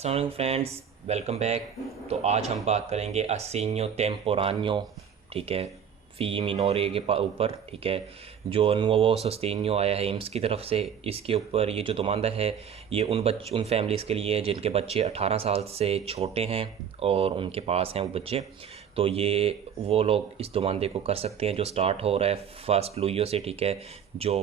अस्सलाम वालेकुम friends, welcome back. तो आज हम बात करेंगे असेनियो टेम्पोरानियो, ठीक है, फ़ी मिनोरे के ऊपर, ठीक है, जो नुवो सोस्टेनियो आया है एम्स की तरफ से। इसके ऊपर ये जो दुमानदा है ये उन फैमिलीज़ के लिए है जिनके बच्चे 18 साल से छोटे हैं और उनके पास हैं वो बच्चे। तो ये वो लोग इस दुमानदे को कर सकते हैं जो स्टार्ट हो रहा है 1 लुइयो से, ठीक है, जो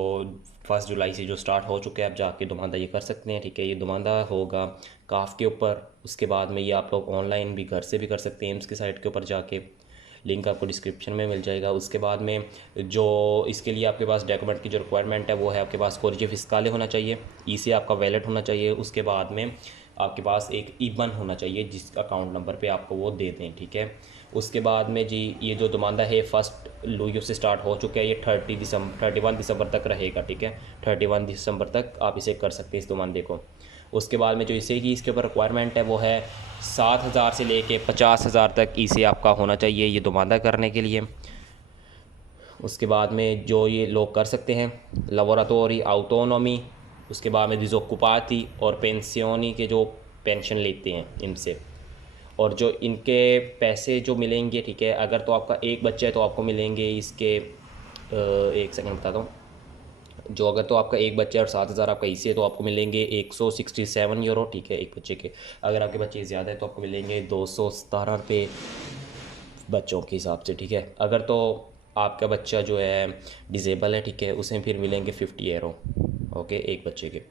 1 जुलाई से जो स्टार्ट हो चुके हैं। आप जाके दुमानदा ये कर सकते हैं, ठीक है। ये दुमानदा होगा काफ के ऊपर। उसके बाद में ये आप लोग ऑनलाइन भी घर से भी कर सकते हैं एम्स की साइट के ऊपर जाके, लिंक आपको डिस्क्रिप्शन में मिल जाएगा। उसके बाद में जो इसके लिए आपके पास डॉक्यूमेंट की जो रिक्वायरमेंट है वो है, आपके पास कोरिजे फिस्काले होना चाहिए, ई से आपका वैलेट होना चाहिए। उसके बाद में आपके पास एक ईबन होना चाहिए जिस अकाउंट नंबर पे आपको वो दे दें, ठीक है। उसके बाद में जी ये जो दुमानदा है 1 लुइयो से स्टार्ट हो चुका है, ये 31 दिसंबर तक रहेगा, ठीक है। 31 दिसंबर तक आप इसे कर सकते हैं इस दुमानदे को। उसके बाद में जो इसे की इसके ऊपर रिक्वायरमेंट है वो है 7,000 से लेके 50,000 तक इसे आपका होना चाहिए ये दुमानदा करने के लिए। उसके बाद में जो ये लोग कर सकते हैं लवोराटोरी ऑटोनोमी, उसके बाद में डिसोक्कुपाती और पेंसियोनी के जो पेंशन लेते हैं इनसे, और जो इनके पैसे जो मिलेंगे, ठीक है, अगर तो आपका एक बच्चा है तो आपको मिलेंगे इसके एक सेकंड बताता हूँ। जो अगर तो आपका एक बच्चा है और 7,000 आपका इसी है तो आपको मिलेंगे 167 यूरो, ठीक है, एक बच्चे के। अगर आपके बच्चे ज़्यादा है तो आपको मिलेंगे 217 रुपये बच्चों के हिसाब से, ठीक है। अगर तो आपका बच्चा जो है डिज़ेबल है, ठीक है, उसे फिर मिलेंगे 50 यूरो, ओके, एक बच्चे के।